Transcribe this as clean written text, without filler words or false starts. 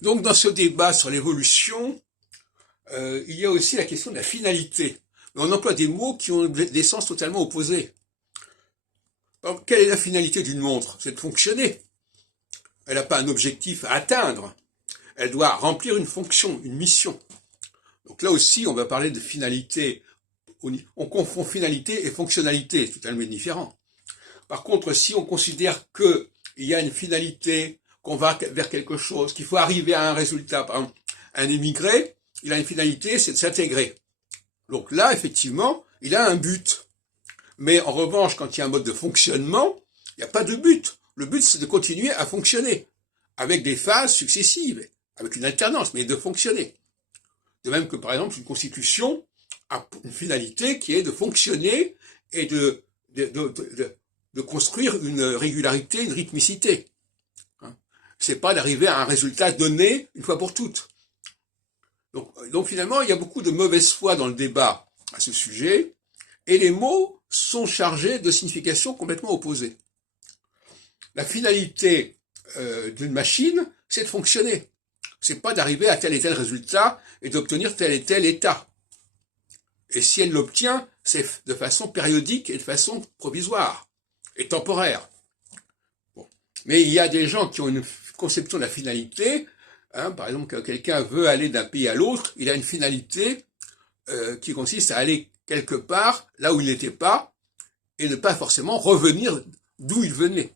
Donc, dans ce débat sur l'évolution, il y a aussi la question de la finalité. On emploie des mots qui ont des sens totalement opposés. Alors, quelle est la finalité d'une montre? C'est de fonctionner. Elle n'a pas un objectif à atteindre. Elle doit remplir une fonction, une mission. Donc là aussi, on va parler de finalité. On confond finalité et fonctionnalité, c'est totalement différent. Par contre, si on considère qu'il y a une finalité, qu'on va vers quelque chose, qu'il faut arriver à un résultat, par exemple, un émigré, il a une finalité, c'est de s'intégrer. Donc là, effectivement, il a un but. Mais en revanche, quand il y a un mode de fonctionnement, il n'y a pas de but. Le but, c'est de continuer à fonctionner, avec des phases successives, avec une alternance, mais de fonctionner. De même que, par exemple, une constitution a une finalité qui est de fonctionner et de construire une régularité, une rythmicité. C'est pas d'arriver à un résultat donné une fois pour toutes. Donc finalement, il y a beaucoup de mauvaise foi dans le débat à ce sujet, et les mots sont chargés de significations complètement opposées. La finalité d'une machine, c'est de fonctionner. C'est pas d'arriver à tel et tel résultat et d'obtenir tel et tel état. Et si elle l'obtient, c'est de façon périodique et de façon provisoire et temporaire. Bon. Mais il y a des gens qui ont une conception de la finalité. Par exemple, quand quelqu'un veut aller d'un pays à l'autre, il a une finalité qui consiste à aller quelque part, là où il n'était pas, et ne pas forcément revenir d'où il venait.